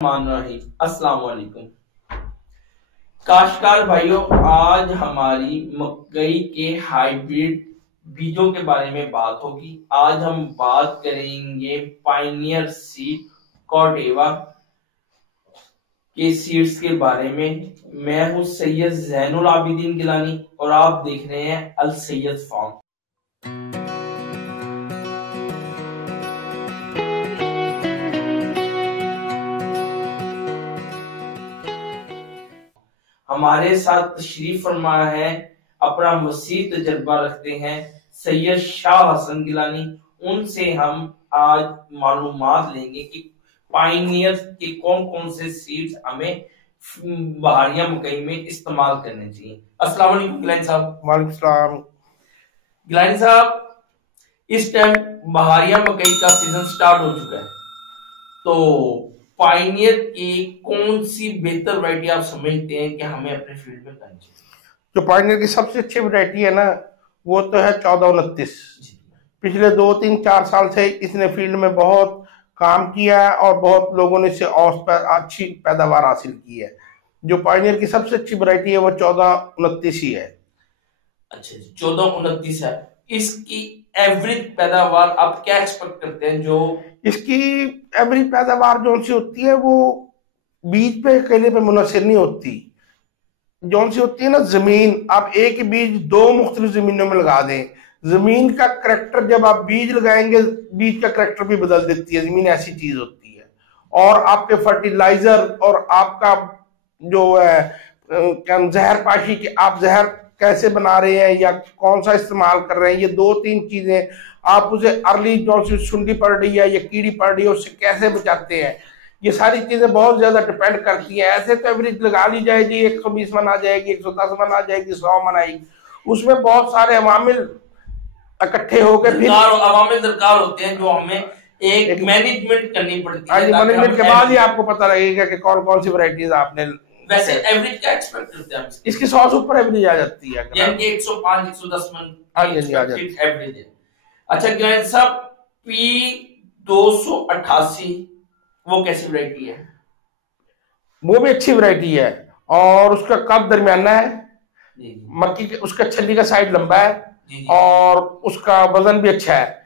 अस्सलाम वालेकुम काश्तकार भाइयों, आज हमारी मकई के हाइब्रिड बीजों के बारे में बात होगी। आज हम बात करेंगे पायनियर सीड कॉर्डेवा के सीड्स के बारे में। मैं हूं सैयद जैनुल आबिदीन गिलानी और आप देख रहे हैं अल सैयद फार्म। हमारे साथ तशरीफ फरमा है, अपना वसीह तजर्बा रखते हैं सैयद शाह हसन गिलानी। उनसे हम आज मालूमात लेंगे कि पायनियर के कौन कौन से सीड्स हमें बहारिया मकई में इस्तेमाल करने चाहिए। अस्सलाम वालेकुम गिलानी साहब। वालेकुम सलाम। गिलानी साहब, इस टाइम बहारिया मकई का सीजन स्टार्ट हो चुका है, तो पायनियर की कौन सी बेहतर वैरायटी आप समझते हैं कि हमें अपने फील्ड में करनी चाहिए? जो पायनियर की सबसे अच्छी वैरायटी है ना, वो तो है 1429। पिछले 2-3-4 साल से इसने फील्ड में बहुत काम किया है और बहुत लोगों ने इससे अच्छी पैदावार हासिल की है। जो पायनियर की सबसे अच्छी वैरायटी है वो 1429 ही है। अच्छा जी, 1429 है। इसकी एवरेज पैदावार आप क्या एक्सपेक्ट करते हैं? जो इसकी एवरेज पैदावार जो सी होती है वो बीज पे अकेले पे मुनहसर नहीं होती। जो सी होती है ना, जमीन, आप एक ही बीज दो मुख्तलिफ जमीनों में लगा दें, जमीन का करैक्टर, जब आप बीज लगाएंगे बीज का करैक्टर भी बदल देती है। जमीन ऐसी चीज होती है। और आपके फर्टिलाइजर और आपका जो है क्या जहर पाशी के आप जहर कैसे बना रहे हैं या कौन सा इस्तेमाल कर रहे हैं, ये 2-3 चीजें आप उसे अर्ली जो सी सुंडी पड़ रही है या कीड़ी पड़ रही है उससे कैसे बचाते हैं, ये सारी चीजें बहुत ज्यादा डिपेंड करती हैं। ऐसे तो एवरेज लगा ली जाएगी, 120 मन आ जाएगी, 110 मन आ जाएगी, 100 मन आएगी, उसमें बहुत सारे अवामिल इकट्ठे होकर फिर अवामिल दरकार होते हैं जो हमें एक मैनेजमेंट करनी पड़ती है। मैनेजमेंट के बाद ही आपको पता लगेगा कि कौन कौन सी वैरायटीज आपने। वैसे एवरेज क्या एक्सपेक्ट करते हैं? इसकी 100 से ऊपर एवरेज आ जाती है, यानी कि 105 110 मन एवरेज है। अच्छा गिलानी साहब, P288 वो कैसी वैरायटी है? वो भी अच्छी वैरायटी है और उसका कद दरमियाना है। मक्की के उसका छल्ली का साइड लंबा है और उसका वजन भी अच्छा है।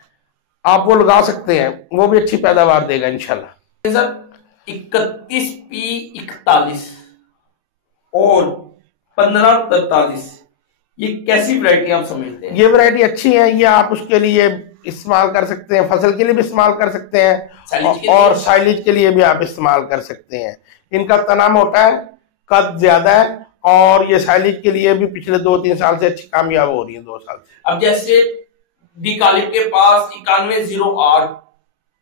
आप वो लगा सकते हैं, वो भी अच्छी पैदावार देगा इंशाल्लाह। सर 31P41 और 1543 ये कैसी वैरायटी आप समझते हैं? ये वैरायटी अच्छी है। ये आप उसके लिए इस्तेमाल कर सकते हैं, फसल के लिए भी इस्तेमाल कर सकते हैं और साइलेज के लिए भी आप इस्तेमाल कर सकते हैं। इनका तना मोटा है, कद ज्यादा है और ये साइलेज के लिए भी पिछले 2-3 साल से अच्छी कामयाब हो रही है, 2 साल से। अब जैसे डी कालिब के पास 9108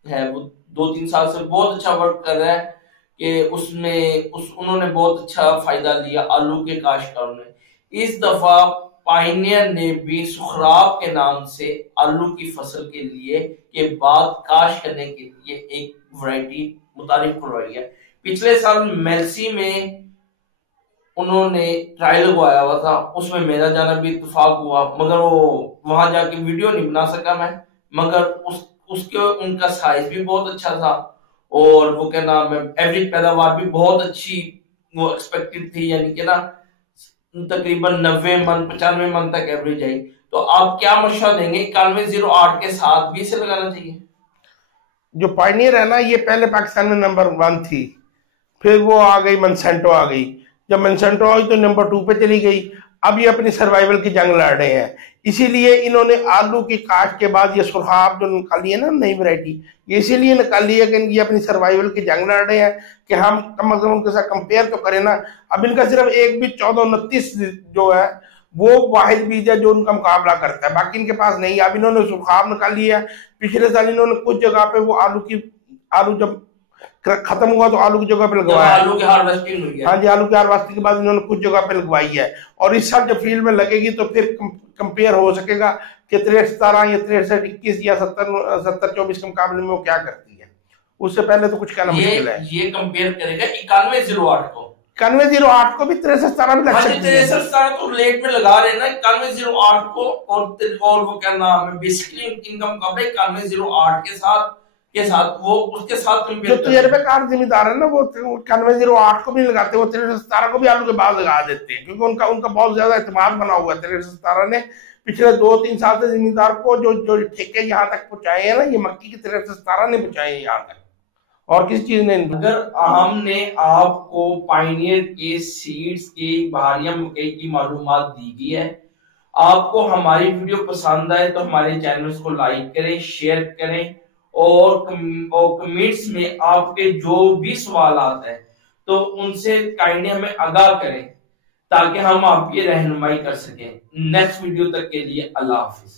है, वो 2-3 साल से बहुत अच्छा वर्क कर रहा है कि उन्होंने बहुत अच्छा फायदा लिया आलू के काश्तकारों ने। इस दफा पायनियर ने भी सुखराब के नाम से आलू की फसल के लिए के बाद काश करने के लिए एक वैरायटी मुतारिफ करवाई है। पिछले साल मेलसी में उन्होंने ट्रायल लगवाया हुआ था, उसमें मेरा जाना भी इत्तेफाक हुआ, मगर वो वहां जाके वीडियो नहीं बना सका मैं। मगर उसके उनका साइज भी बहुत अच्छा था और वो क्या नाम है, एवरेज पैदावार भी बहुत अच्छी वो एक्सपेक्टेड थी, यानी कि ना तकरीबन 90 मन 95 मन तक एवरेज आई। तो आप क्या मशवरा देंगे? 9108 के साथ भी इसे लगाना चाहिए? जो पायनियर है ना, ये पहले पाकिस्तान में नंबर 1 थी, फिर वो आ गई मंसेंटो आ गई। जब मंसेंटो आई तो नंबर 2 पे चली गई। अब ये अपनी सर्वाइवल की जंग लड़ रहे हैं, इसीलिए इन्होंने आलू की काट के बाद ये सुरहाब जो निकाली है ना नई वैरायटी, ये इसीलिए निकाली है कि ये अपनी सर्वाइवल की जंग लड़ रहे हैं कि हम कम अज कम उनके साथ कंपेयर तो करें ना। अब इनका सिर्फ एक भी 1429 जो है वो वाहिद बीज है जो उनका मुकाबला करता है, बाकी इनके पास नहीं। अब इन्होंने सुरहाब निकाली है। पिछले साल इन्होंने कुछ जगह पे वो आलू जब खत्म हुआ तो आलू की जगह पे लगवाया, आलू की हार्वेस्टिंग हुई है। हाँ जी, आलू की हार्वेस्टिंग के बाद इन्होंने कुछ जगह पे लगवाई है और इस साल जब फील्ड में लगेगी तो फिर कंपेयर हो सकेगा कि 63-17 या 63-21 या 70-24 के मुकाबले में वो क्या करती है। उससे पहले तो कुछ कहना मुश्किल है। ये कंपेयर करेगा 9108 को, 9108 को भी 63-17 में लग सकती है। 63-17 तो लेट में लगा रहे हैं ना 9108 को, और वो क्या नाम है, बेसिकली इनका मुकाबला 9108 के साथ के साथ वो उसके साथ जो कंपेयर तजर्बेकार जिम्मेदार है ना, वो 9108 को भी नहीं लगाते, वो 6317 को भी आलू के बाद लगा देते हैं, क्योंकि उनका उनका बहुत ज्यादा एतमाद बना हुआ है। 6317 ने पिछले 2-3 साल से जिम्मेदार को जो जो ठेके यहाँ तक पहुंचाए हैं ना, ये मक्की के 6317 ने पहुंचाए हैं यहाँ तक, और किसी चीज ने। अगर हमने आपको पायनियर के सीड्स की बहारिया मकई की मालूमात दी गई है, आपको हमारी वीडियो पसंद आए तो हमारे चैनल्स को लाइक करें, शेयर करें, और कमेंट्स में आपके जो भी सवाल आते हैं तो उनसे काइंडली हमें आगाह करें, ताकि हम आपकी रहनुमाई कर सकें। नेक्स्ट वीडियो तक के लिए अल्लाह हाफिज।